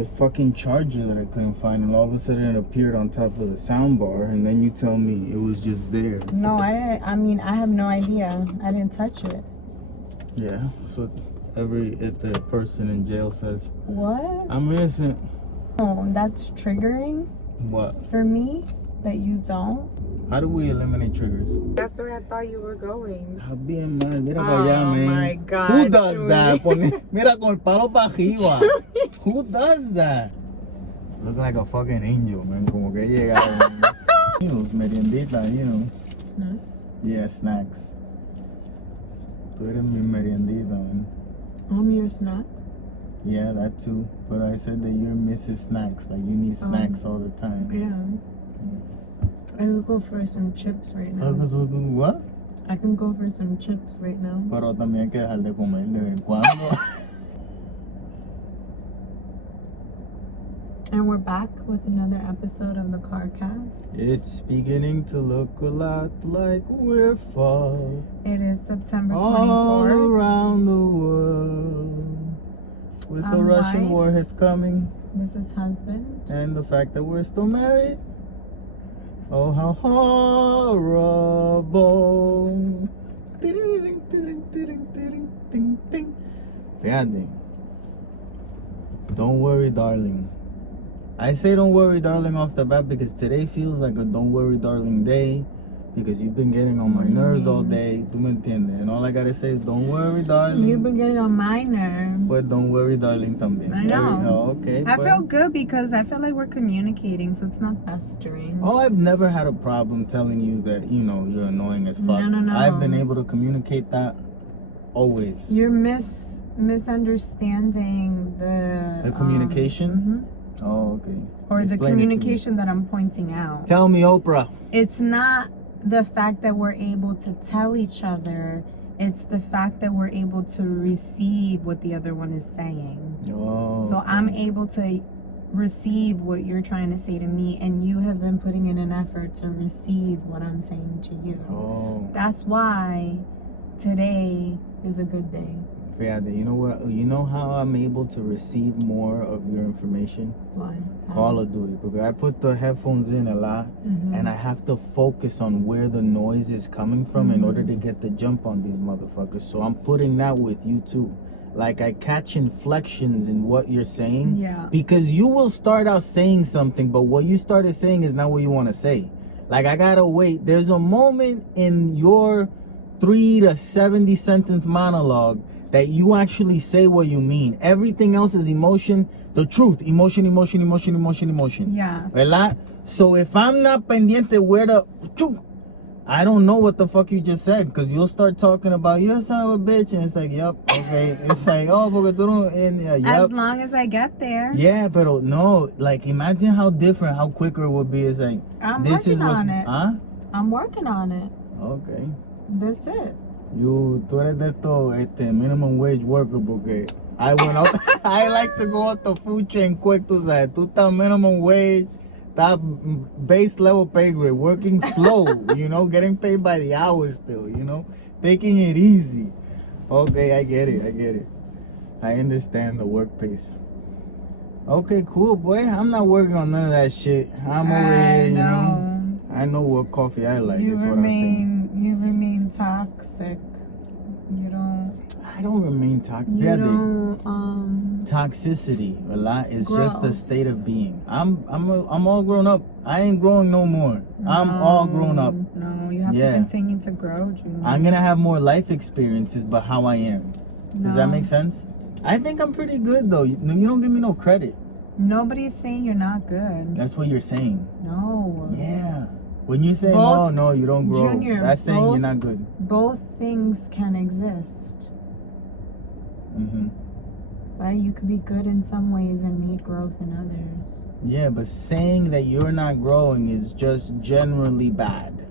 The fucking charger that I couldn't find, and all of a sudden it appeared on top of the sound bar, and then you tell me it was just there. No, I didn't. I mean, I have no idea. I didn't touch it. Yeah, that's what the person in jail says. What? I'm innocent. Oh, that's triggering. What? For me, that you don't. How do we eliminate triggers? That's where I thought you were going. Bien mal, mira para allá, Oh man. my God. Who does Julie. that? Mira con el palo para arriba. Who does that? Look like a fucking angel, man. Como que llegaron. Meriendita, you know. Snacks? Yeah, snacks. Tú eres mi meriendita, man. I'm your snack? Yeah, that too. But I said that you're Mrs. Snacks. Like you need snacks all the time. Yeah. I could go for some chips right now. What? I can go for some chips right now. Pero también hay que dejar de comer de vez en cuando. And we're back with another episode of the CarCast. It's beginning to look a lot like we're fall. It is September 24th. All around the world. With the Russian wife. warheads coming. This is husband. And the fact that we're still married. Oh, how horrible. Fíjate. Don't worry, darling. I say don't worry, darling, off the bat because today feels like a don't worry, darling day. Because you've been getting on my nerves all day. Tú me entiendes. And all I gotta say is don't worry, darling. You've been getting on my nerves. But don't worry, darling, también. I know. Oh, okay. I feel good because I feel like we're communicating, so it's not festering. Oh, I've never had a problem telling you that, you know, you're annoying as fuck. No. I've been able to communicate that always. You're misunderstanding The communication? Oh, okay. Or Explain the it to me. communication that I'm pointing out. Tell me, Oprah. It's not the fact that we're able to tell each other. It's the fact that we're able to receive what the other one is saying. Oh. So I'm able to receive what you're trying to say to me, and you have been putting in an effort to receive what I'm saying to you. Oh. That's why today is a good day. Fíjate, you know what? You know how I'm able to receive more of your information? Why? Call of Duty. Because I put the headphones in a lot, and I have to focus on where the noise is coming from in order to get the jump on these motherfuckers. So I'm putting that with you too. Like I catch inflections in what you're saying. Yeah. Because you will start out saying something, but what you started saying is not what you want to say. Like I gotta wait. There's a moment in your 3 to 70 sentence monologue that you actually say what you mean. Everything else is emotion. The truth. Emotion. Yes. ¿Verdad? So if I'm not pendiente where the... I don't know what the fuck you just said. Because you'll start talking about, you're a son of a bitch. And it's like, yep, okay. It's like, oh, porque tú no... Yep. As long as I get there. Yeah, but no. Like, imagine how different, how quicker it would be. It's like, I'm this working is what's... on it. Huh? I'm working on it. Okay. That's it. Tú eres de esto, minimum wage worker, porque I went up, I like to go up the food chain quick, tú sabes, tú estás minimum wage, estás base level pay grade, working slow, you know, getting paid by the hour still, you know, taking it easy. Okay, I get it. I understand the work pace. Okay, cool, boy. I'm not working on none of that shit. I'm over here, you know. I know what coffee I like, is what I'm saying. You remain toxic. I don't remain toxic. You don't Toxicity, a lot is grow. just a state of being. I'm all grown up. I ain't growing no more. I'm all grown up. No, you have to continue to grow, Junior. I'm gonna have more life experiences, but how I am. Does that make sense? I think I'm pretty good though. You don't give me no credit. Nobody's saying you're not good. That's what you're saying. No. Yeah. When you say no, you don't grow. Junior, that's saying you're not good. Both things can exist. Right? You could be good in some ways and need growth in others. Yeah, but saying that you're not growing is just generally bad.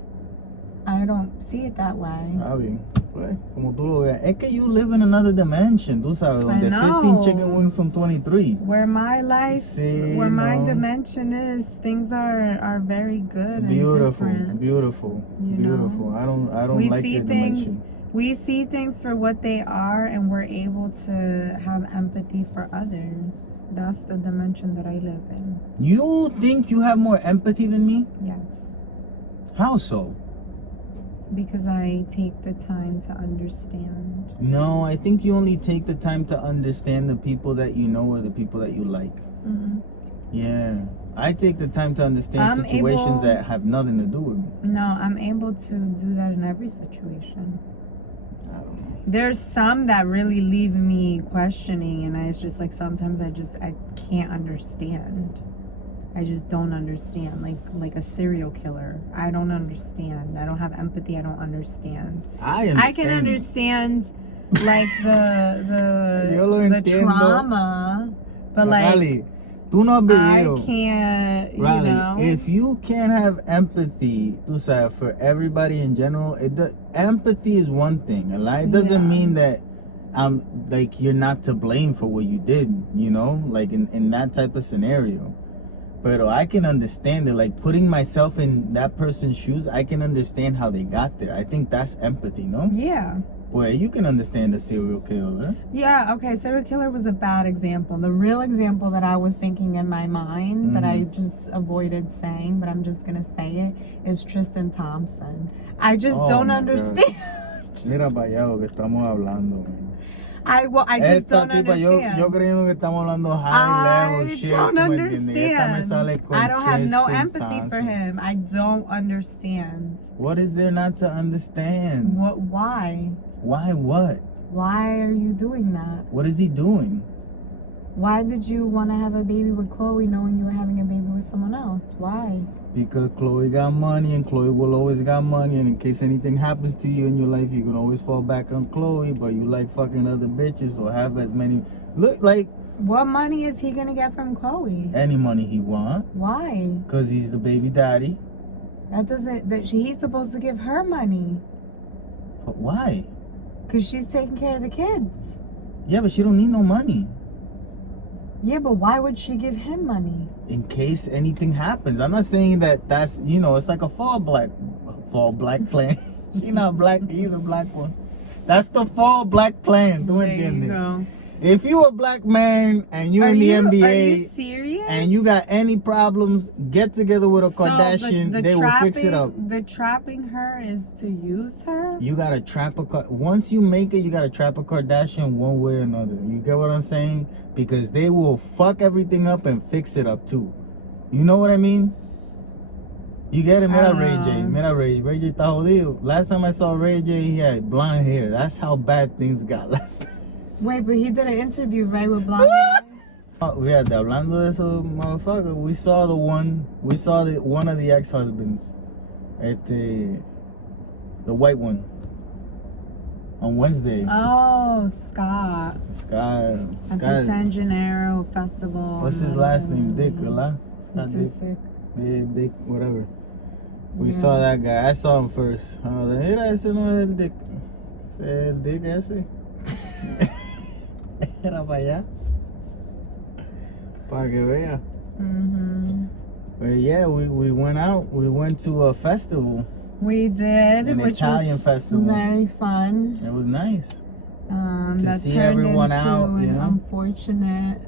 I don't see it that way. Pues, como tú lo veas. Es que you live in another dimension, tú sabes, donde 15 chicken wings son 23. Where my life, my dimension is, things are very good. Beautiful, and different, beautiful. I don't like your dimension. We see things for what they are, and we're able to have empathy for others. That's the dimension that I live in. You think you have more empathy than me? Yes. How so? Because I take the time to understand. No, I think you only take the time to understand the people that you know or the people that you like. Mm-mm. Yeah. I take the time to understand situations that have nothing to do with me. No, I'm able to do that in every situation. I don't know. There's some that really leave me questioning, and it's just like sometimes I can't understand. I just don't understand. Like a serial killer. I don't understand. I don't have empathy. I don't understand. I understand. I can understand like the Yo lo entiendo. trauma, but like Raleigh, tú no has vivido. I can't, you Riley, know. if you can't have empathy, tú sabes, for everybody in general, empathy is one thing. It doesn't mean that like you're not to blame for what you did, you know, like in that type of scenario. But I can understand it, like putting myself in that person's shoes, I can understand how they got there. I think that's empathy, no? Yeah. Well, you can understand a serial killer. Yeah, okay, serial killer was a bad example. The real example that I was thinking in my mind that I just avoided saying, but I'm just gonna say it, is Tristan Thompson. I just don't understand. Mira para allá lo que estamos hablando, man. I just don't understand. Yo creyendo que estamos hablando high level shit. I don't understand. I don't have no empathy for him. I don't understand. What is there not to understand? Why? Why what? Why are you doing that? What is he doing? Why did you want to have a baby with Khloe knowing you were having a baby with someone else? Why? Because Khloe got money and Khloe will always got money, and in case anything happens to you in your life, you can always fall back on Khloe, but you like fucking other bitches or have as many. Look, like. What money is he gonna get from Khloe? Any money he want. Why? Because he's the baby daddy. He's supposed to give her money. But why? Because she's taking care of the kids. Yeah, but she don't need no money. Yeah, but why would she give him money? In case anything happens. I'm not saying that's, you know, it's like a fall black plan. She not black, he's a black one. That's the fall black plan. There you go. If you a black man and you're in the NBA, are you serious? And you got any problems, get together with a Kardashian. They will fix it up. The trapping her is to use her? You gotta trap once you make it, you gotta trap a Kardashian one way or another. You get what I'm saying? Because they will fuck everything up and fix it up too. You know what I mean? You get it? Mira Ray J. Ray J está jodido. Last time I saw Ray J, he had blonde hair. That's how bad things got last time. Wait, but he did an interview, right, with blonde hair? Yeah, hablando de eso, motherfucker, we saw one of the ex-husbands, the white one, on Wednesday. Oh, Scott. At the San Gennaro Festival. What's his last name? Dick, ¿verdad? Scott Dick. Dick, whatever. We saw that guy. I saw him first. I was like, mira, ese no es el Dick. Ese es el Dick ese. Era para allá. Para que vea. But yeah, we went out. We went to a festival. We did, which Italian was festival. Very fun. It was nice. To see everyone out, you know? Unfortunate.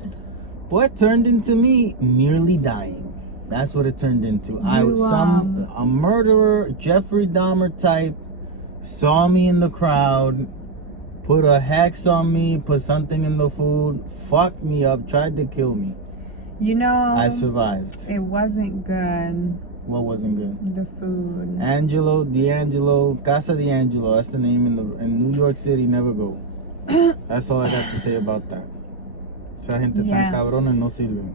But it turned into me nearly dying. That's what it turned into. A murderer, Jeffrey Dahmer type, saw me in the crowd, put a hex on me, put something in the food, fucked me up, tried to kill me. You know, I survived. It wasn't good. What wasn't good? The food. D'Angelo, Casa D'Angelo, that's the name in New York City, never go. That's all I got to say about that. Esa gente tan cabrona no sirven.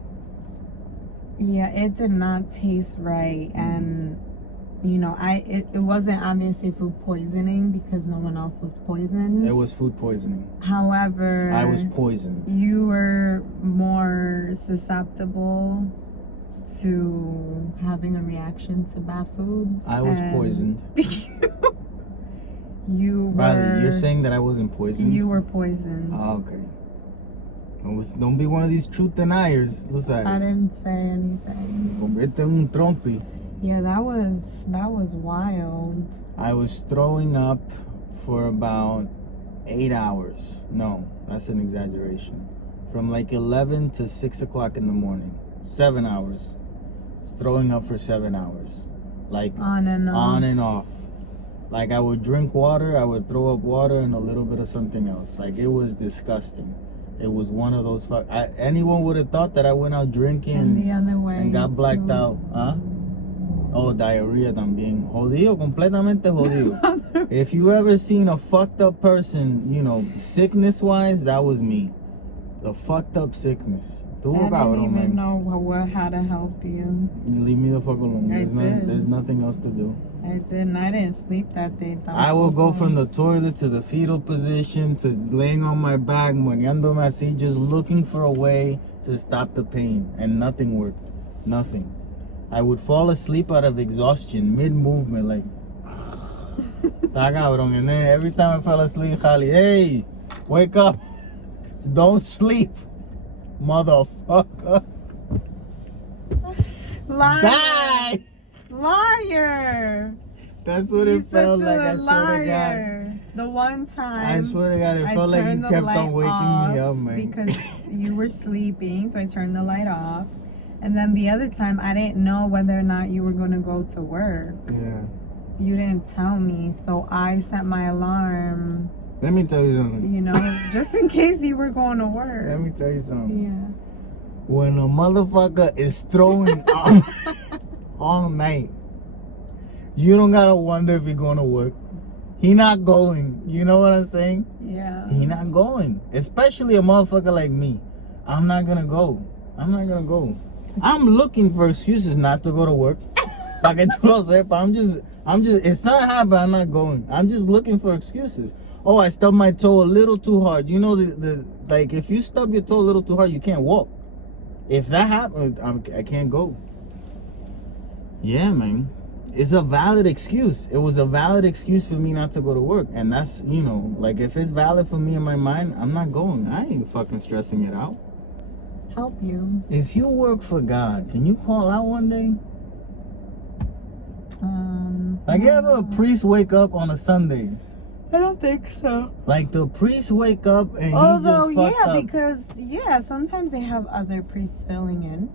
Yeah, it did not taste right, and you know, it wasn't obviously food poisoning because no one else was poisoned. It was food poisoning. However, I was poisoned. You were more susceptible to having a reaction to bad foods. I was poisoned. You were. Riley, you're saying that I wasn't poisoned? You were poisoned. Oh, okay. Don't be one of these truth deniers. I didn't say anything. Convierte un trompi. Yeah, that was wild. I was throwing up for about 8 hours. No, that's an exaggeration. From like 11 to 6 o'clock in the morning. 7 hours. It's throwing up for 7 hours. Like on and off. Like I would drink water, I would throw up water and a little bit of something else. Like it was disgusting. It was one of those anyone would have thought that I went out drinking and the other way and got blacked out. Huh? Oh, diarrhea también. Jodido, completamente jodido. If you ever seen a fucked up person, you know, sickness wise, that was me. The fucked up sickness. I didn't even know how to help you. Leave me the fuck alone. did. There's nothing else to do. I didn't. I didn't sleep that day. I will go from the toilet to the fetal position to laying on my back, moneándome así, just looking for a way to stop the pain, and nothing worked. Nothing. I would fall asleep out of exhaustion mid-movement, like. And then every time I fell asleep, Khali, hey, wake up, don't sleep, motherfucker. Liar. Die. Liar. That's what it felt like. I swear to God. The one time I swear to God, it felt like you kept on waking me up, man. Because you were sleeping, so I turned the light off. And then the other time, I didn't know whether or not you were going to go to work. Yeah. You didn't tell me, so I set my alarm. Let me tell you something. You know, just in case you were going to work. Let me tell you something. Yeah. When a motherfucker is throwing up all night, you don't gotta wonder if he's going to work. He not going. You know what I'm saying? Yeah. He not going. Especially a motherfucker like me. I'm not gonna go. I'm not gonna go. I'm looking for excuses not to go to work. Like I told I'm just, it's not happening, I'm not going. I'm just looking for excuses. Oh, I stubbed my toe a little too hard. You know, like if you stub your toe a little too hard, you can't walk. If that happens, I can't go. Yeah, man. It's a valid excuse. It was a valid excuse for me not to go to work. And that's, you know, like if it's valid for me in my mind, I'm not going. I ain't fucking stressing it out. Help you. If you work for God, can you call out one day? Like, you ever a priest wake up on a Sunday? I don't think so. Like, the priest wake up and Although, he just fucked up. because, sometimes they have other priests filling in.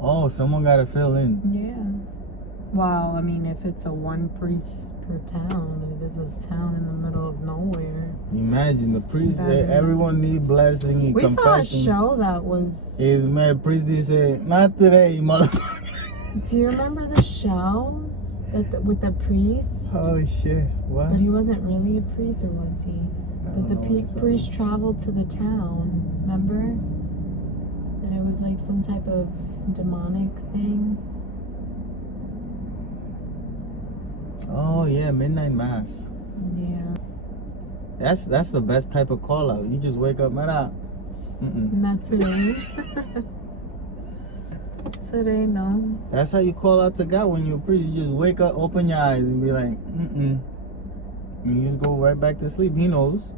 Oh, someone got to fill in. Yeah. Well, I mean, if it's a one priest per town, if it's a town in the middle of nowhere. Imagine, the priest, everyone need blessing, we confession. saw a show that was... His man, priest, he said, not today, motherfucker. Do you remember the show with the priest? Oh, shit. What? But he wasn't really a priest, or was he? But the priest traveled to the town, remember? And it was like some type of demonic thing. Oh, yeah, midnight mass. Yeah. That's the best type of call out. You just wake up, man. Not today. Today, no. That's how you call out to God when you're a priest. You just wake up, open your eyes, and be like, And you just go right back to sleep. He knows.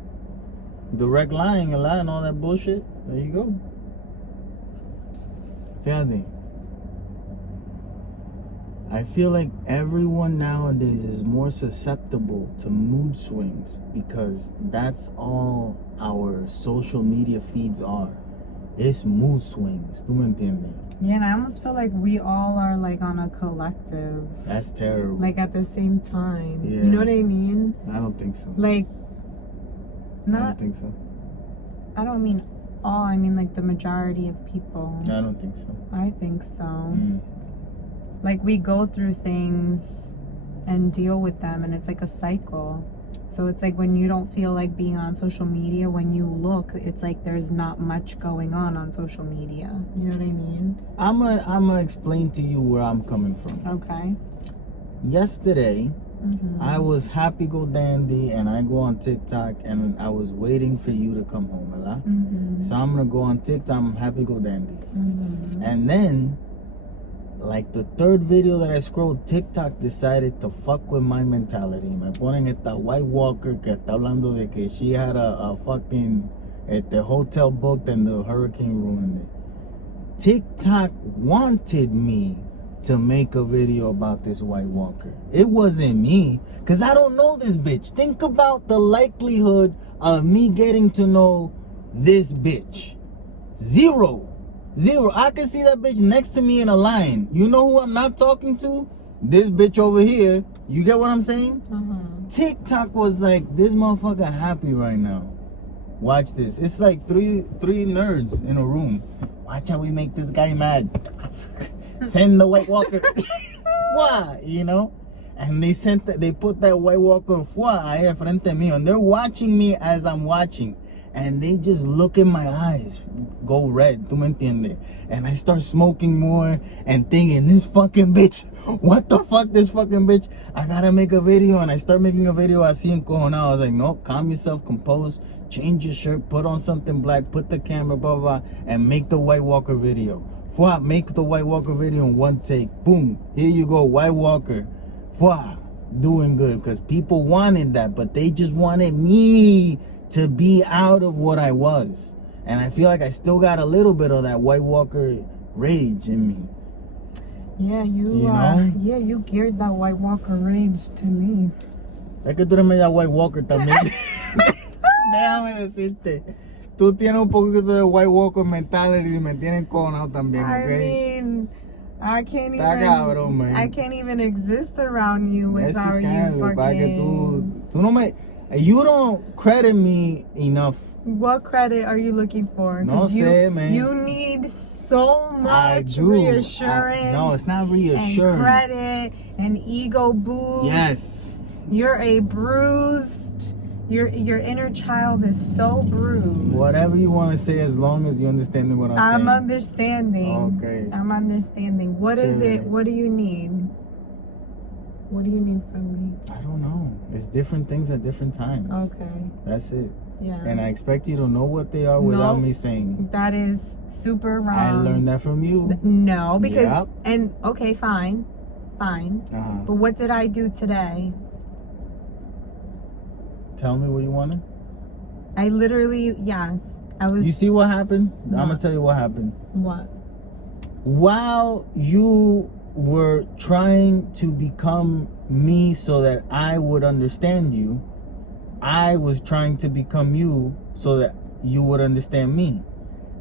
Direct lying, a lie, and all that bullshit. There you go. Fíjate. I feel like everyone nowadays is more susceptible to mood swings because that's all our social media feeds are. It's mood swings. ¿Tú me entiendes? Yeah, and I almost feel like we all are like on a collective. That's terrible. Like at the same time. Yeah. You know what I mean? I don't think so. Like, I don't think so. I don't mean all. I mean like the majority of people. I don't think so. I think so. Like we go through things and deal with them, and it's like a cycle. So it's like when you don't feel like being on social media, when you look, it's like there's not much going on social media. You know what I mean? I'm gonna explain to you where I'm coming from. Okay. Yesterday, I was happy go dandy, and I go on TikTok, and I was waiting for you to come home, right? So I'm gonna go on TikTok. I'm happy go dandy, and then, like the third video that I scrolled, TikTok decided to fuck with my mentality. Me ponen esta White Walker que está hablando de que she had a fucking the hotel booked and the hurricane ruined it. TikTok wanted me to make a video about this White Walker. It wasn't me, because I don't know this bitch. Think about the likelihood of me getting to know this bitch. Zero. I can see that bitch next to me in a line. You know who I'm not talking to? This bitch over here. You get what I'm saying? TikTok was like, this motherfucker happy right now. Watch this. It's like three nerds in a room. Watch how we make this guy mad. Send the White Walker. Why? You know? And they put that White Walker ahí frente mío. And they're watching me as I'm watching. And they just look in my eyes, go red, tú me entiendes? And I start smoking more and thinking, this fucking bitch, what the fuck, this fucking bitch? I gotta make a video. And I start making a video así encojonado. I was like, no, calm yourself, compose, change your shirt, put on something black, put the camera, blah, blah, blah, and make the White Walker video. Make the White Walker video in one take. Boom, here you go, White Walker. Doing good, because people wanted that, but they just wanted me to be out of what I was. And I feel like I still got a little bit of that White Walker rage in me. Yeah, you know? Yeah, you geared that White Walker rage to me. Es que tú eres media White Walker también. Déjame decirte. Tú tienes un poquito de White Walker mentality y me tienes conado también, I okay? mean, I can't Está cabrón, man. I can't even exist around you without you fucking... Tú no me... You don't credit me enough. What credit are you looking for? No sé, man. You need so much reassurance. No, it's not reassurance. And credit and ego boost. Yes. You're a bruised. Your inner child is so bruised. Whatever you want to say, as long as you understand what I'm saying. I'm understanding. Okay. I'm understanding. What is it? What do you need? What do you need from me? I don't know. It's different things at different times. Okay. That's it. Yeah. And I expect you to know what they are without me saying. That is super wrong. I learned that from you. No, because Yep. and okay, fine. But what did I do today? Tell me what you wanted. I literally, yes, I was. You see what happened? What? I'm gonna tell you what happened. What? While you were trying to become me so that I would understand you, I was trying to become you so that you would understand me.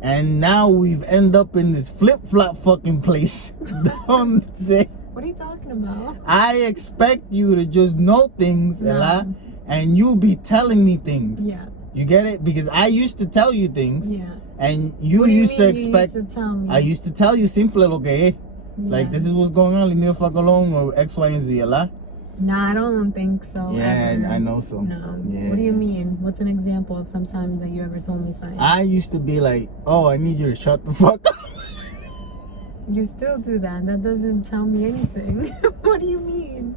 And now we've ended up in this flip-flop fucking place. What are you talking about? I expect you to just know things, Ella, and you be telling me things. Yeah. You get it? Because I used to tell you things. Yeah. And you used to expect. You used to tell me? I used to tell you simple lo que es. Like, this is what's going on, leave me the fuck alone, or X, Y, and Z, Ella. Nah, I don't think so. Yeah, ever. I know so. No. Yeah. What do you mean? What's an example of some time that you ever told me something? I used to be like, oh, I need you to shut the fuck up. You still do that. That doesn't tell me anything. What do you mean?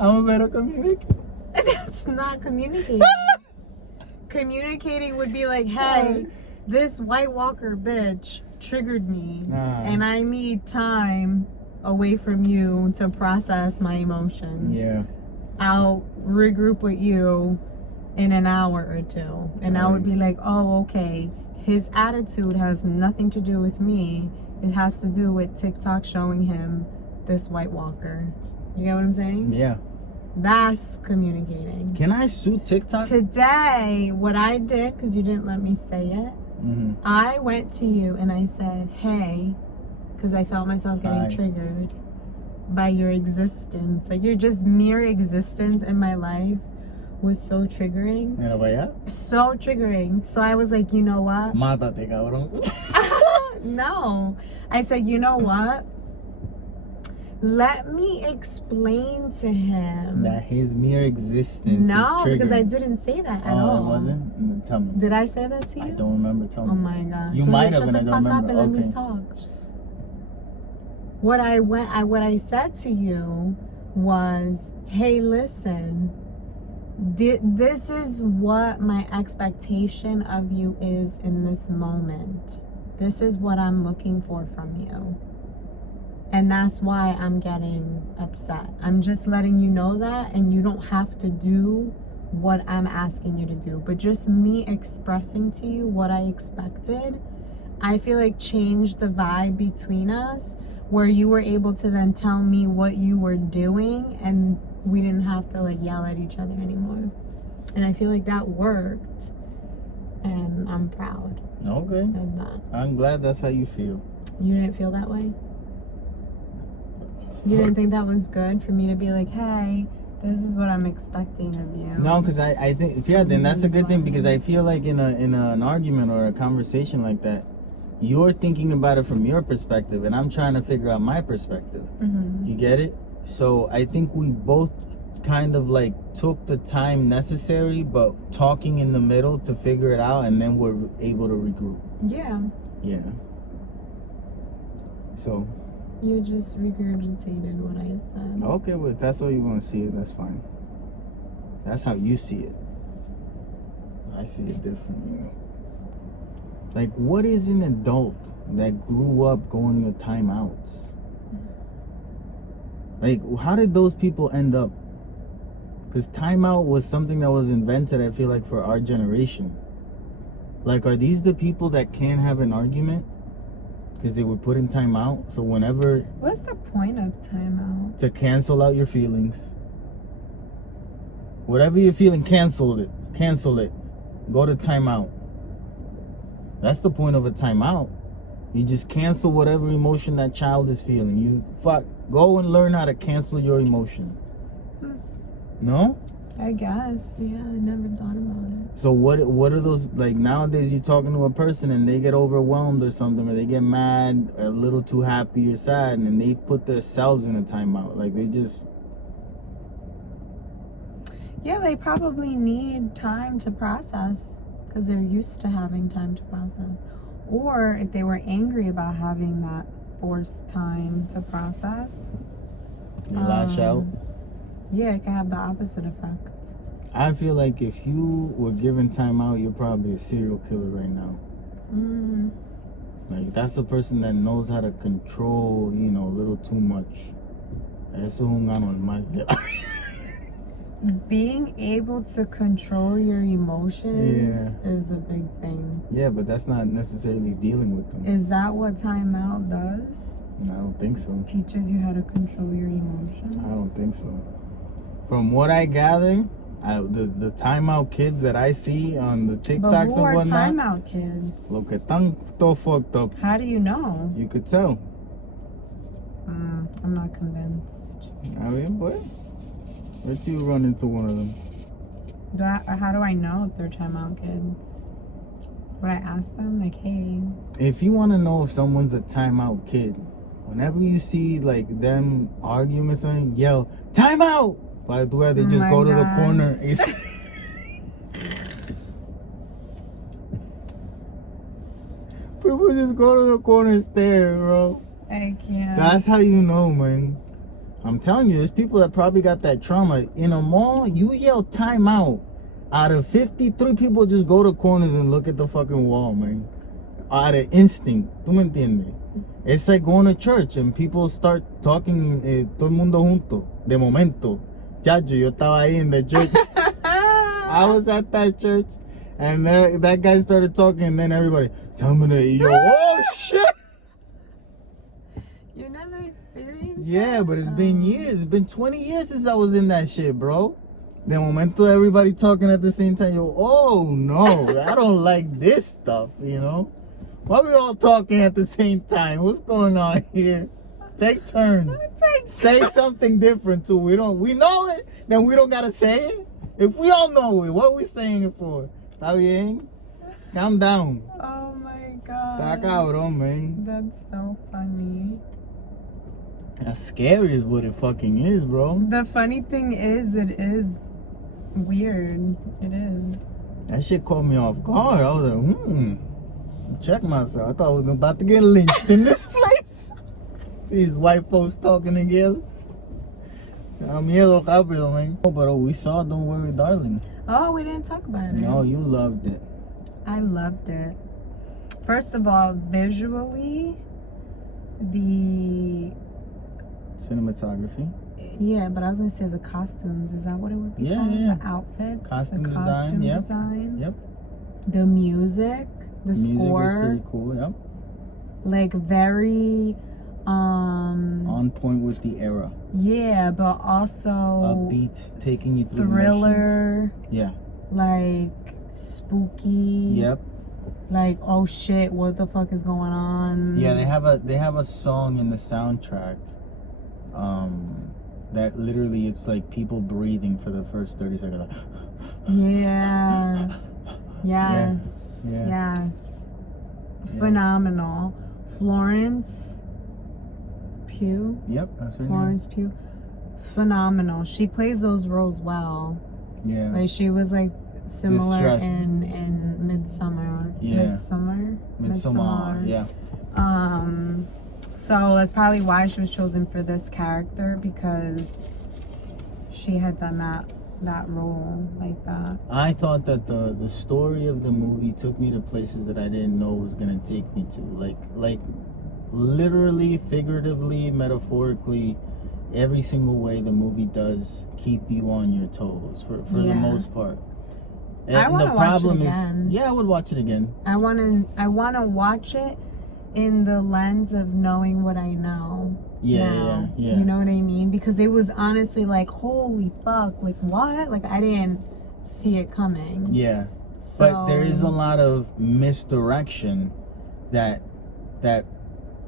I'm a better communicator. That's not communicating. Communicating would be like, hey, this White Walker bitch triggered me, and I need time away from you to process my emotions. Yeah. I'll regroup with you in an hour or two. And I would be like, oh, okay. His attitude has nothing to do with me. It has to do with TikTok showing him this White Walker. You get what I'm saying? Yeah. That's communicating. Can I sue TikTok? Today, what I did, because you didn't let me say it, I went to you and I said, hey, because I felt myself getting triggered by your existence. Like, your just mere existence in my life was so triggering. So triggering. So I was like, you know what? Mátate, cabrón. No. I said, you know what? Let me explain to him that his mere existence is triggering. Because I didn't say that at all. Oh, it wasn't? Tell me. Did I say that to you? I don't remember. Tell me. Oh my gosh. You might have, and I don't remember. Shut the fuck up and let me talk. What I said to you was, hey, listen, this is what my expectation of you is in this moment. This is what I'm looking for from you. And that's why I'm getting upset. I'm just letting you know that, and you don't have to do what I'm asking you to do. But just me expressing to you what I expected, I feel like changed the vibe between us, where you were able to then tell me what you were doing and we didn't have to like yell at each other anymore. And I feel like that worked, and I'm proud Okay. of that. I'm glad that's how you feel. You didn't feel that way? You didn't think that was good for me to be like, hey, this is what I'm expecting of you? No, because I think, yeah, then that's a good thing, because I feel like in an argument or a conversation like that, you're thinking about it from your perspective, and I'm trying to figure out my perspective. Mm-hmm. You get it? So I think we both kind of like took the time necessary, but talking in the middle to figure it out, and then we're able to regroup. Yeah. Yeah. So. You just regurgitated what I said. Okay, well, if that's how you want to see it, that's fine. That's how you see it. I see it differently. Like, what is an adult that grew up going to timeouts? Like, how did those people end up? Because timeout was something that was invented, I feel like, for our generation. Like, are these the people that can't have an argument? Because they were put in timeout. So whenever... What's the point of timeout? To cancel out your feelings. Whatever you're feeling, cancel it. Cancel it. Go to timeout. That's the point of a timeout. You just cancel whatever emotion that child is feeling. You go and learn how to cancel your emotion. No? I guess. Yeah, I never thought about it. So what are those, like, nowadays you're talking to a person and they get overwhelmed or something, or they get mad, or a little too happy or sad, and they put themselves in a timeout. Like, they just... Yeah, they probably need time to process because they're used to having time to process. Or if they were angry about having that forced time to process, They lash out. Yeah, it can have the opposite effect. I feel like if you were given time out, you're probably a serial killer right now. Like, that's a person that knows how to control, a little too much. Eso es un anormal. Being able to control your emotions is a big thing. Yeah, but that's not necessarily dealing with them. Is that what timeout does? I don't think so. Teaches you how to control your emotions? I don't think so. From what I gather, the timeout kids that I see on the TikToks and whatnot. But who are timeout kids? Lo que tanto fucked up. How do you know? You could tell. I'm not convinced. I mean, but wait till you run into one of them. How do I know if they're timeout kids? Would I ask them, like, hey? If you want to know if someone's a timeout kid, whenever you see like them arguing or something, yell timeout. By the way, they just go to the corner. People just go to the corner and stare, bro. I can't. That's how you know, man. I'm telling you, there's people that probably got that trauma. In a mall, you yell timeout. Out of 53 people, just go to corners and look at the fucking wall, man. Out of instinct. ¿Tú me entiendes? It's like going to church and people start talking, todo el mundo junto, de momento. Chacho, yo estaba ahí in the church. I was at that church, and that guy started talking, and then everybody, oh shit! You never experienced Yeah, but it's been years. It's been 20 years since I was in that shit, bro. De momento, everybody talking at the same time. Oh no, I don't like this stuff, Why we all talking at the same time? What's going on here? Take turns. Say something different too. We know it, then we don't gotta say it. If we all know it, what are we saying it for? ¿Está bien? Calm down. Oh my god. Está cabrón, man. That's so funny. That's scary is what it fucking is, bro. The funny thing is, it is weird. It is. That shit caught me off guard. I was like, check myself. I thought I was about to get lynched in this place. These white folks talking together. I'm yellow rápido, man. Oh, but we saw Don't Worry, Darling. Oh, we didn't talk about it. No, you loved it. I loved it. First of all, visually, the... Cinematography. Yeah, but I was going to say the costumes. Is that what it would be called? Yeah. The outfits? Costume the design, design. Yep. The music. The music score. was pretty cool, yep. Like, very On point with the era. Yeah, but also Upbeat, taking you through thriller. emotions. Yeah. Like spooky. Yep. Like, oh shit, what the fuck is going on? Yeah, they have a song in the soundtrack. That literally it's like people breathing for the first 30 seconds. Like, yeah. Yes. Yeah. Yes. Phenomenal. Florence Pugh. Yep, that's her Florence Pugh. Phenomenal. She plays those roles well. name. Yeah. Like she was like similar Distressed. in Midsummer. Yeah. Midsommar. Yeah. So that's probably why she was chosen for this character, because she had done that role like that. I thought that the story of the movie took me to places that I didn't know it was gonna take me to. Like literally, figuratively, metaphorically, every single way the movie does keep you on your toes for the most part. And I want to watch it again. Yeah, I would watch it again. I want to watch it in the lens of knowing what I know. Yeah. You know what I mean? Because it was honestly like, holy fuck, like what? Like I didn't see it coming. Yeah. So, But there is a lot of misdirection that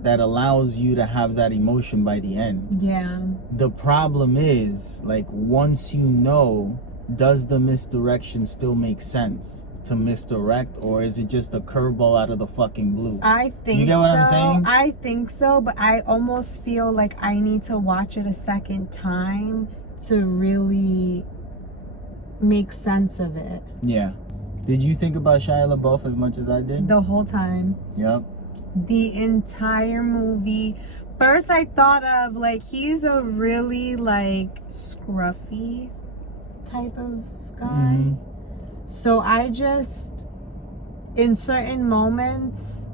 allows you to have that emotion by the end. Yeah. The problem is, like, once you know, does the misdirection still make sense to misdirect, or is it just a curveball out of the fucking blue? I think you get what I'm saying? I think so, but I almost feel like I need to watch it a second time to really make sense of it. Yeah. Did you think about Shia LaBeouf as much as I did? The whole time. Yep. The entire movie. First I thought of like he's a really like scruffy type of guy. Mhm. So I just, in certain moments,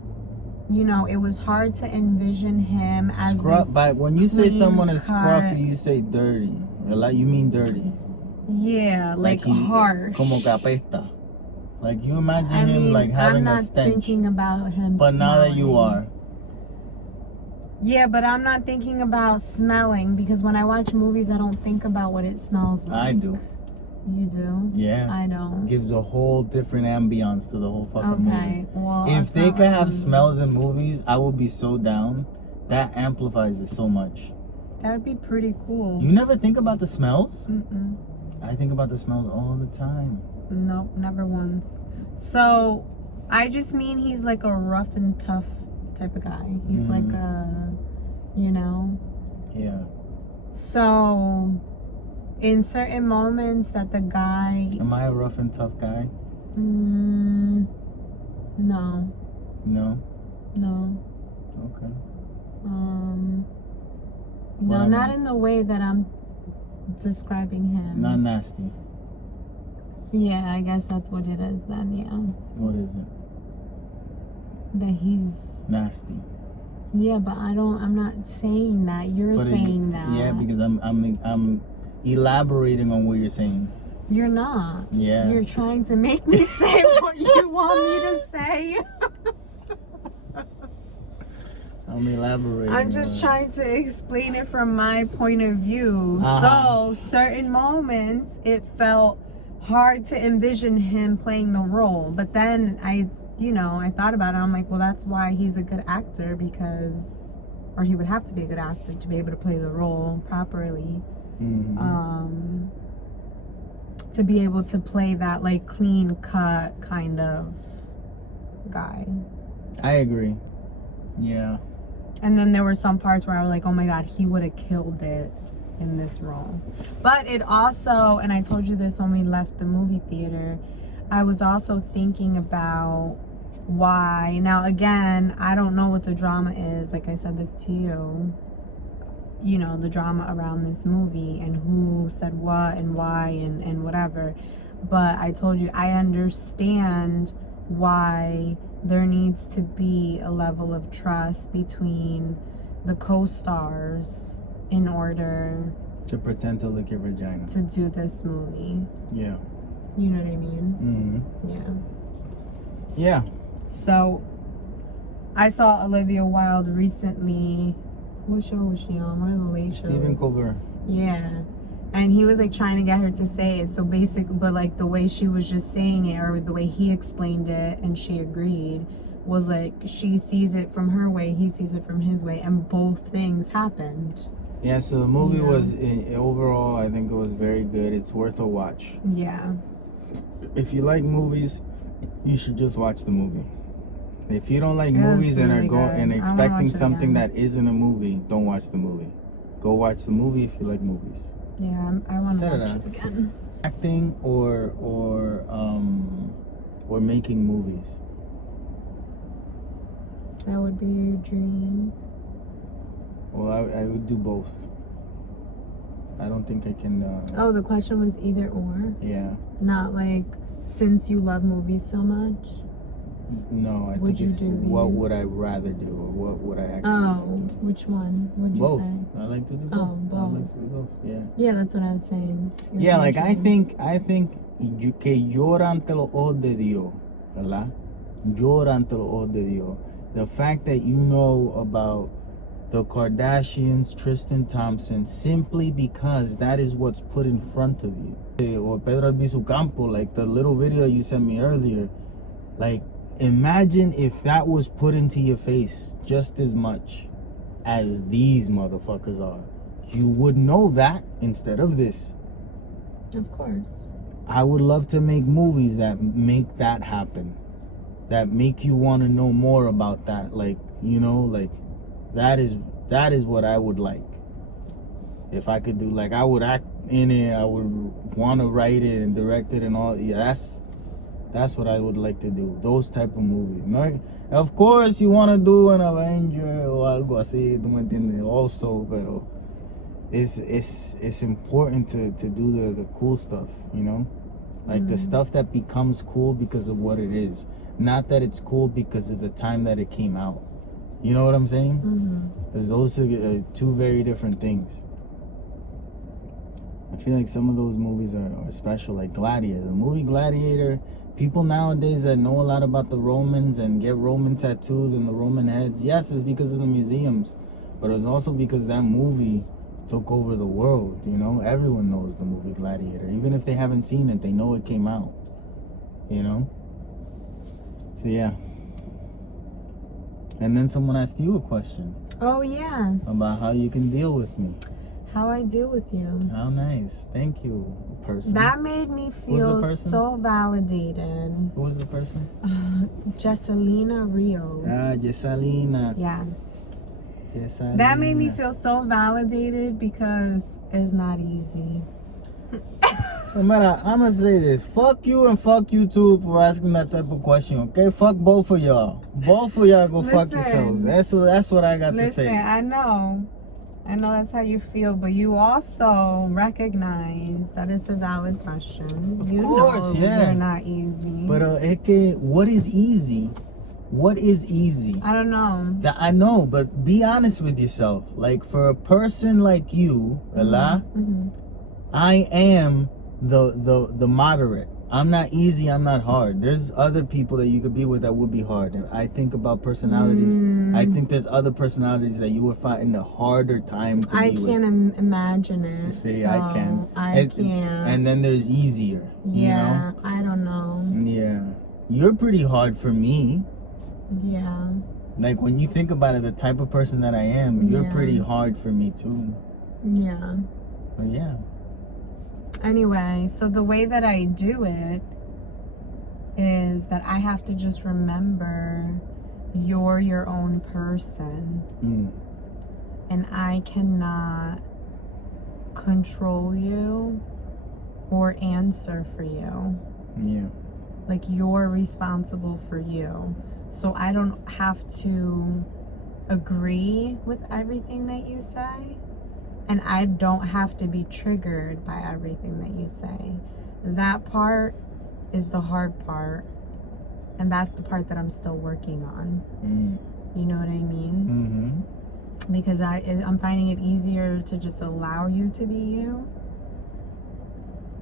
you know, it was hard to envision him as But when you say someone is clean scruffy, you say dirty. Like you mean dirty. Yeah, like harsh. Como que apesta. Like you imagine him like having a stench. I'm not thinking about him. But now that you smelling. are. Yeah, but I'm not thinking about smelling, because when I watch movies, I don't think about what it smells like. I do. You do? Yeah. I don't. Gives a whole different ambiance to the whole fucking movie. Okay, well, If they could have smells in movies, I would be so down. That amplifies it so much. That would be pretty cool. You never think about the smells? Mm-mm. I think about the smells all the time. Nope, never once. So, I just mean he's like a rough and tough type of guy. He's like a, you know? Yeah. So, in certain moments that the guy... Am I a rough and tough guy? No. No? No. Okay. No, not in the way that I'm describing him. Not nasty. Yeah, I guess that's what it is then, yeah. What is it? That he's... Nasty. Yeah, but I'm not saying that. You're saying that. Yeah, because I'm elaborating on what you're saying. You're not. Yeah. You're trying to make me say what you want me to say. I'm elaborating. I'm just trying to explain it from my point of view. Uh-huh. So, certain moments, it felt hard to envision him playing the role. But then I thought about it. I'm like, well, that's why he's a good actor, because, or he would have to be a good actor to be able to play the role properly. Mm-hmm. To be able to play that like clean cut kind of guy. I agree. Yeah. And then there were some parts where I was like, oh my God, he would have killed it in this role. But it also, and I told you this when we left the movie theater, I was also thinking about why. Now, again, I don't know what the drama is. Like I said this to you. You know, the drama around this movie and who said what and why and whatever. But I told you, I understand why there needs to be a level of trust between the co-stars in order to pretend to lick your vagina to do this movie. Yeah. You know what I mean? Mm-hmm. Yeah. So I saw Olivia Wilde recently what show was she on? One of the late shows. Stephen Colbert. Yeah. And he was like trying to get her to say it. So but like the way she was just saying it, or the way he explained it and she agreed, was like she sees it from her way, he sees it from his way, and both things happened. Yeah, so the movie was, overall, I think it was very good. It's worth a watch. Yeah. If you like movies, you should just watch the movie. If you don't like It was movies and really are going and good. I wanna expecting watch it something again. that isn't a movie, don't watch the movie. Go watch the movie if you like movies. Yeah, I want to Da-da-da. watch it again. Acting or making movies. That would be your dream. Well, I would do both. I don't think I can. Oh, the question was either or? Yeah. Not like, since you love movies so much? No, I Would think you it's do what these? would I rather do, or what would I actually Oh, like to do. which one would you Both. say? I like to do both. Oh, I like both. to do both. Yeah. Yeah, that's what I was saying. It Yeah, was like your I dream. think que llora ante los ojos de Dios, ¿verdad? Llora ante los ojos de Dios. The fact that you know about the Kardashians, Tristan Thompson, simply because that is what's put in front of you. Or Pedro Albizu Campo, like the little video you sent me earlier, like imagine if that was put into your face just as much as these motherfuckers are. You would know that instead of this. Of course. I would love to make movies that make that happen, that make you want to know more about that. Like, you know, like that is what I would like. If I could do, like, I would act in it, I would want to write it and direct it and all. Yeah, that's what I would like to do. Those type of movies. No, of course, you want to do an Avenger or algo así, tú me entiendes, also, pero it's important to do the cool stuff, you know? Like the stuff that becomes cool because of what it is. Not that it's cool because of the time that it came out. You know what I'm saying? Mm-hmm. Because those are two very different things. I feel like some of those movies are special, like Gladiator. The movie Gladiator, people nowadays that know a lot about the Romans and get Roman tattoos and the Roman heads, yes, it's because of the museums, but it was also because that movie took over the world, you know? Everyone knows the movie Gladiator. Even if they haven't seen it, they know it came out, you know? So, yeah. And then someone asked you a question. Oh, yes. About how you can deal with me. How I deal with you. How nice. Thank you, person. That made me feel so validated. Who was the person? Jessalina Rios. Ah, Jessalina. Yes. Jessalina. That made me feel so validated because it's not easy. No matter, I'm gonna say this. Fuck you and fuck YouTube for asking that type of question, okay? Fuck both of y'all. Both of y'all go fuck yourselves. That's what I got to say. Listen, I know that's how you feel, but you also recognize that it's a valid question. Of you course, know yeah. they're not easy. But what is easy? What is easy? I don't know. I know, but be honest with yourself. Like, for a person like you, Allah, I am the moderate. I'm not easy, I'm not hard. There's other people that you could be with that would be hard. And I think about personalities. I think there's other personalities that you would find a harder time to be with. I can't imagine it. See, so I can. I can't. And then there's easier. Yeah, You know? I don't know. Yeah. You're pretty hard for me. Yeah. Like, when you think about it, the type of person that I am, you're Yeah. pretty hard for me too. Yeah. But yeah. Anyway, so the way that I do it is that I have to just remember you're your own person. And I cannot control you or answer for you. Yeah. Like, you're responsible for you. So I don't have to agree with everything that you say. And I don't have to be triggered by everything that you say. That part is the hard part. And that's the part that I'm still working on. You know what I mean? Because I'm finding it easier to just allow you to be you.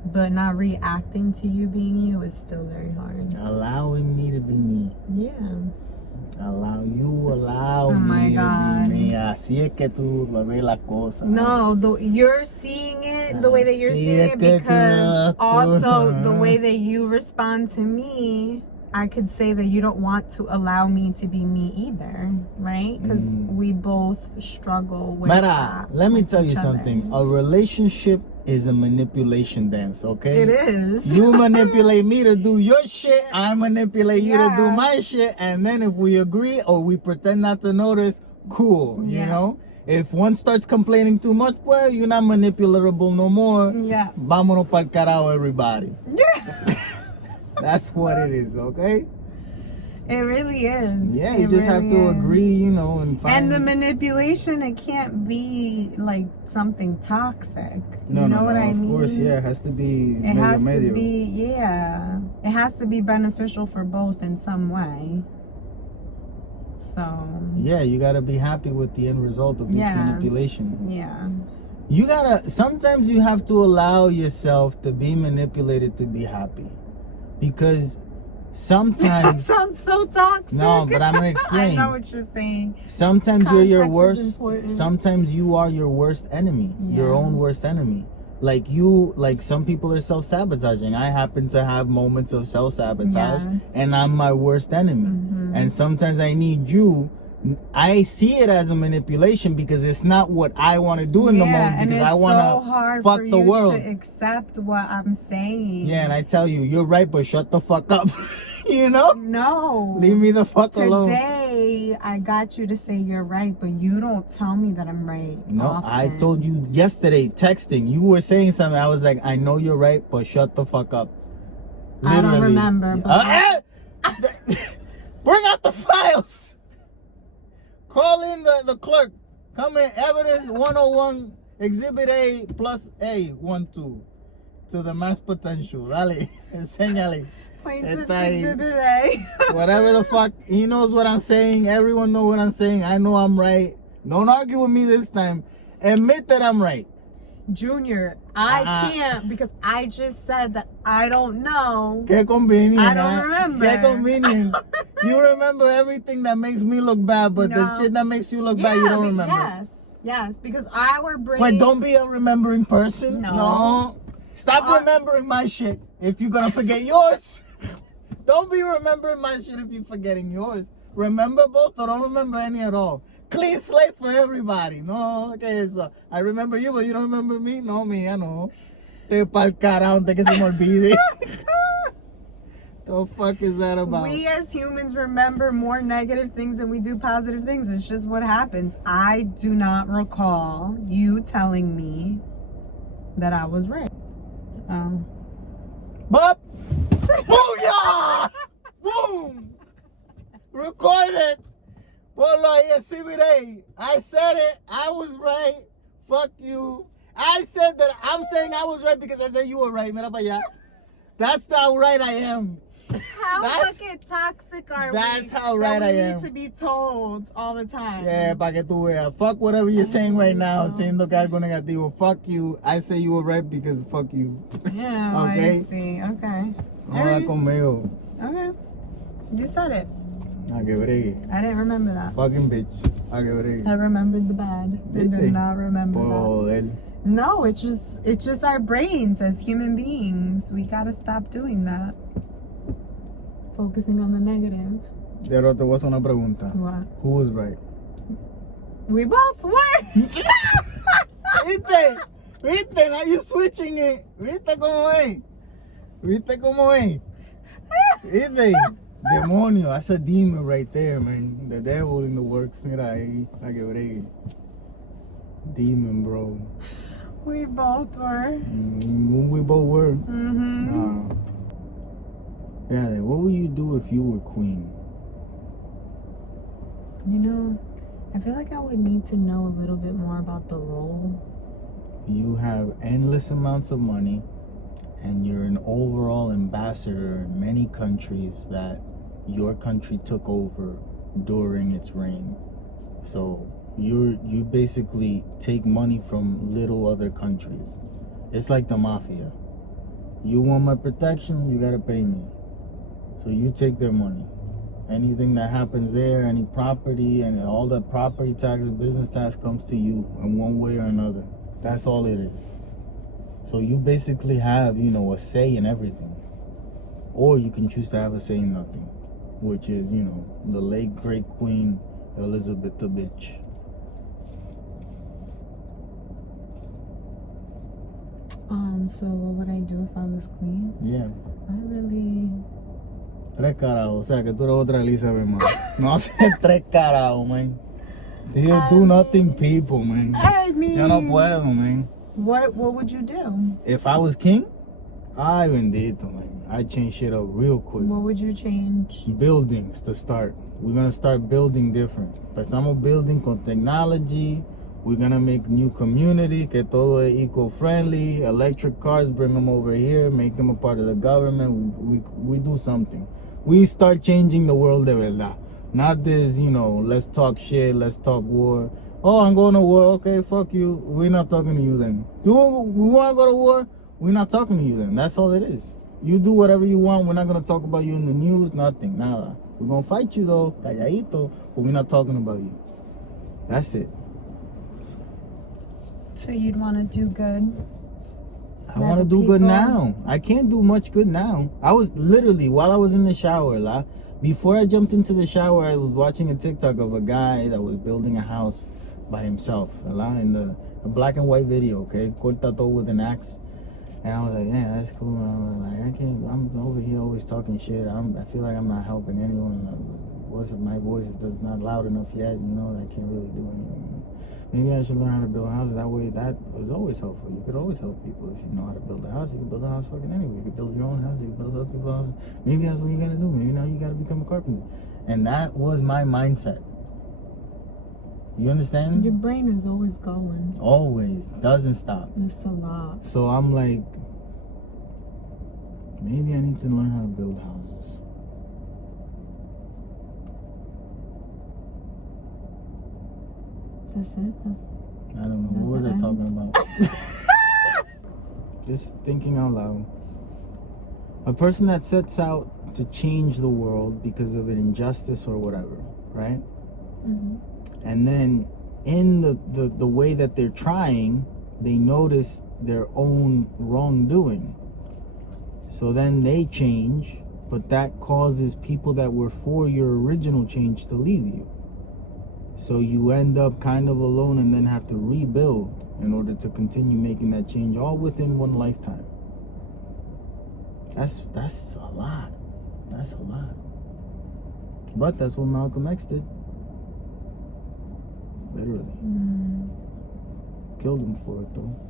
But not reacting to you being you is still very hard. Allowing me to be me. Yeah. Allow Oh my me God. to be me. Así es que tú ves la cosa. No, you're seeing it the way that you're Así seeing es it que tú because ves la also cosa. the way that you respond to me, I could say that you don't want to allow me to be me either, right? Because we both struggle with Mara, that, let me with tell you each other. something. A relationship is a manipulation dance, okay? It is. You manipulate me to do your shit, I manipulate you to do Yes. my shit, and then if we agree or we pretend not to notice, cool, you Yeah. know? If one starts complaining too much, well, you're not manipulatable no more. Yeah. Vámonos pa'l carajo, everybody. Yeah. That's what it is, okay? It really is. Yeah, It you just have really to is. agree, you know, and find... And the manipulation, it can't be like something toxic. No, you no, know no, what I of mean? course, yeah, it has to be It has medio. to be, yeah. It has to be beneficial for both in some way. So. Yeah, you gotta be happy with the end result of each manipulation. Yeah. You gotta, sometimes you have to allow yourself to be manipulated to be happy. Because sometimes... That sounds so toxic. No, but I'm gonna explain. I know what you're saying. Sometimes you're your Context is worst, important. sometimes you are your worst enemy, your Yeah. own worst enemy. Like some people are self-sabotaging. I happen to have moments of self-sabotage, Yes. and I'm my worst enemy. And sometimes I need you. I see it as a manipulation because it's not what I want to do in the moment, and because it's I want so to hard fuck for the you world. to accept what I'm saying. Yeah, and I tell you, you're right, but shut the fuck up. You know? No. Leave me the fuck alone. Today, I got you to say you're right, but you don't tell me that I'm right. No, often. I told you yesterday, texting. You were saying something. I was like, I know you're right, but shut the fuck up. I don't remember. But Bring out the files. Call in the clerk. Come in, evidence 101, exhibit A plus A, 1-2. To the mass potential. Dale, enséñale. Plaintiff's Está ahí. exhibit A. Whatever the fuck, he knows what I'm saying. Everyone knows what I'm saying. I know I'm right. Don't argue with me this time. Admit that I'm right. Junior, I can't because I just said that I don't know. Qué convenient. I don't remember. Qué convenient. You remember everything that makes me look bad, but the No. shit that makes you look bad, you don't but remember. Yes, because our brain. But don't be a remembering person. No. Stop remembering my shit if you're gonna forget yours. Don't be remembering my shit if you're forgetting yours. Remember both or don't remember any at all. Clean slate for everybody. No, okay, so I remember you, but you don't remember me? No, mía, no. Te pa'l carajo antes que se me olvide. The fuck is that about? We as humans remember more negative things than we do positive things. It's just what happens. I do not recall you telling me that I was right. But booyah! Boom! Recorded. Well, exhibit A. I said it. I was right. Fuck you. I said that I'm saying I was right because I said you were right. Mira pa' allá. That's how right I am. How That's- fucking toxic are we? that's how right that we I am. need to be told all the time. Yeah, pa' que tú veas. Fuck whatever you're saying right now, saying que algo negativo. Fuck you. I say you were right because fuck you. Yeah, Okay. I see. Okay. Hola conmigo. Okay. You said it. A que bregue. I didn't remember that. Fucking bitch. A que bregue. I remembered the bad. I did ¿Viste? not remember Por that. joder. No, it's just our brains as human beings. We gotta stop doing that. Focusing on the negative. Pero te voy a hacer una pregunta. What? Who was right? We both were. ¿Viste? ¿Viste? Now you switching it. ¿Viste cómo es? ¿Viste cómo es? ¿Viste? Demonio. That's a demon right there, man. The devil in the works. Mira ahí. A que bregue. Demon, bro. We both were. We both were. Mm-hmm. Yeah, what would you do if you were queen? You know, I feel like I would need to know a little bit more about the role. You have endless amounts of money, and you're an overall ambassador in many countries that your country took over during its reign. So you basically take money from little other countries. It's like the mafia. You want my protection, you gotta pay me. So you take their money. Anything that happens there, any property, and all the property tax and business tax comes to you in one way or another. That's all it is. So you basically have, a say in everything. Or you can choose to have a say in nothing, which is, the late great Queen Elizabeth the bitch. So what would I do if I was queen? Yeah. I really... Tres carajos, o sea que tú eres otra Elizabeth, man. No hace tres carajos, man. Sí, do nothing people, man. I mean... Yo no puedo, man. What would you do? If I was king, ay bendito, man. I'd change shit up real quick. What would you change? Buildings to start. We're gonna start building different. Empezamos building con technology. We're gonna make new community, que todo es eco-friendly. Electric cars, bring them over here, make them a part of the government. We do something. We start changing the world de verdad. Not this, let's talk shit, let's talk war. Oh, I'm going to war. Okay, fuck you. We're not talking to you then. We want to go to war? We're not talking to you then. That's all it is. You do whatever you want. We're not going to talk about you in the news. Nothing. Nada. We're going to fight you though, calladito, but we're not talking about you. That's it. So you'd want to do good? I want to do good now. I can't do much good now. I was literally, while I was in the shower, before I jumped into the shower, I was watching a TikTok of a guy that was building a house by himself, in a black and white video, okay? Corta todo with an axe. And I was like, yeah, that's cool. I'm over here always talking shit. I feel like I'm not helping anyone. My voice is not loud enough yet, I can't really do anything. Maybe I should learn how to build houses. That way, that was always helpful. You could always help people if you know how to build a house. You can build a house fucking anywhere. You can build your own house. You can build other people's houses. Maybe that's what you gotta do. Maybe now you gotta become a carpenter. And that was my mindset. You understand? Your brain is always going. Always. Doesn't stop. It's a lot. So I'm like, maybe I need to learn how to build houses. That's it? I don't know. What was I talking about? Just thinking out loud. A person that sets out to change the world because of an injustice or whatever, right? Mm-hmm. And then in the way that they're trying, they notice their own wrongdoing. So then they change, but that causes people that were for your original change to leave you. So you end up kind of alone and then have to rebuild in order to continue making that change, all within one lifetime. That's a lot. That's a lot. But that's what Malcolm X did. Literally. Killed him for it though.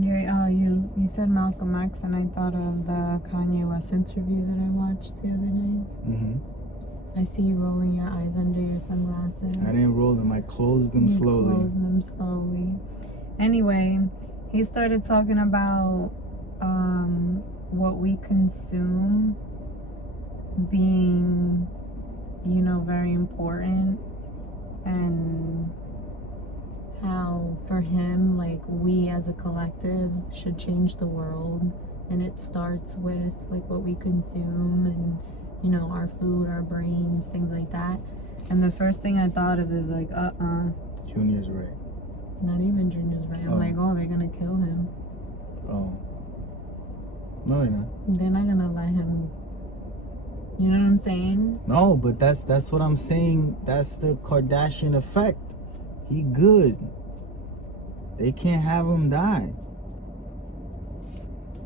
Yeah, you said Malcolm X, and I thought of the Kanye West interview that I watched the other day. Mm-hmm. I see you rolling your eyes under your sunglasses. I didn't roll them. I closed them slowly. Closed them slowly. Anyway, he started talking about what we consume being, very important, and how for him, like, we as a collective should change the world, and it starts with like what we consume and our food, our brains, things like that. And the first thing I thought of is like Junior's right. Not even Junior's right. I'm like, oh, they're gonna kill him. Oh. No, they're not. They're not gonna let him. You know what I'm saying? No, but that's what I'm saying. That's the Kardashian effect. He good. They can't have him die.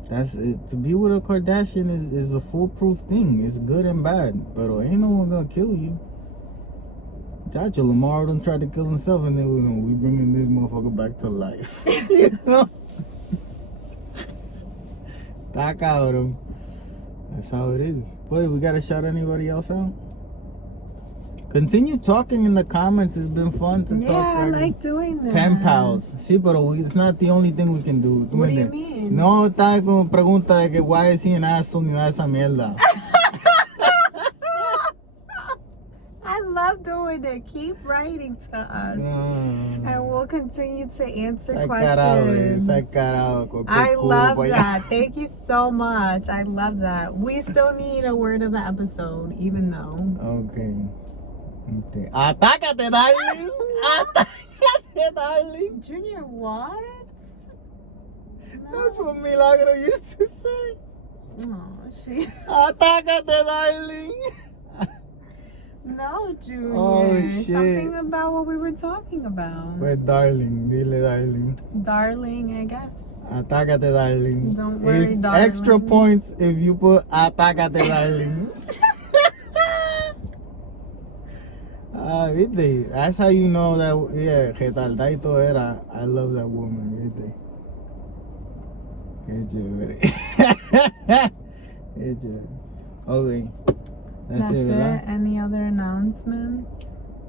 That's it. To be with a Kardashian is a foolproof thing. It's good and bad. But ain't no one gonna kill you. Chacho, Lamar done tried to kill himself, and then we bringing this motherfucker back to life. You know? Está cabrón. That's how it is. What, we gotta shout anybody else out? Continue talking in the comments. It's been fun to talk. Yeah, I like doing that. Pen pals. Sí, pero it's not the only thing we can do. What do you mean? No está con pregunta de que why is he an asshole ni nada de esa mierda. I love doing it. Keep writing to us. And we'll continue to answer questions. I love that. Thank you so much. I love that. We still need a word of the episode, even though. Okay. Atácate, darling. Atácate, darling. Junior, what? That's what Milagro used to say. Oh, she. Atácate, darling. No, Junior. Oh, shit. Something about what we were talking about. Pues darling, dile darling. Darling, I guess. Atácate, darling. Don't worry, If darling. Extra points if you put atácate, darling. ¿Viste? That's how you know that, yeah, retardadito era. I love that woman, ¿viste? Qué chévere. Qué chévere. Okay. That's it, ¿verdad? Any other announcements?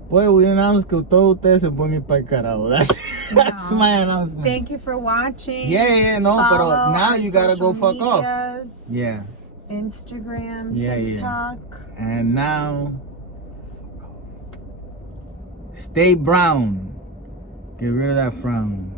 Pues we announced que todos ustedes se ponen para el carajo. That's my announcement. Thank you for watching. Yeah, no, Follow pero now our you gotta go social fuck off. medias, Yeah. Instagram, Yeah, yeah. TikTok. And now, stay brown. Get rid of that frown.